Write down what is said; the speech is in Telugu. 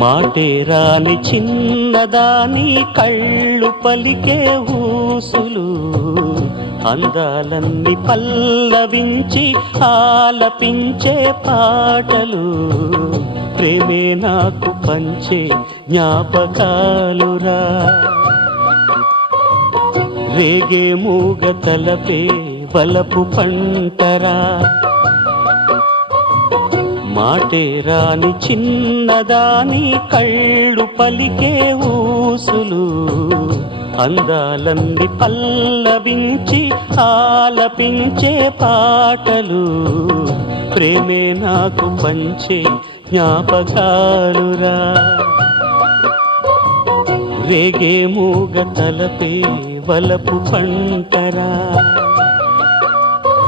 మాటే రాని చిన్నదాని కళ్ళు పలికే ఊసులు, అందాలన్నీ పల్లవించి ఆలపించే పాటలు, ప్రేమే నాకు పంచే జ్ఞాపకాలురా. రేగే మూగ తలపే వలపు పంటరా, మాటే రాని చిన్నదాని కళ్ళు పలికే ఊసులు, అందాలన్నీ పల్లవించి ఆలపించే పాటలు, ప్రేమే నాకు పంచే జ్ఞాపకాలురా. రేగే మూగ తలపే వలపు పంటరా.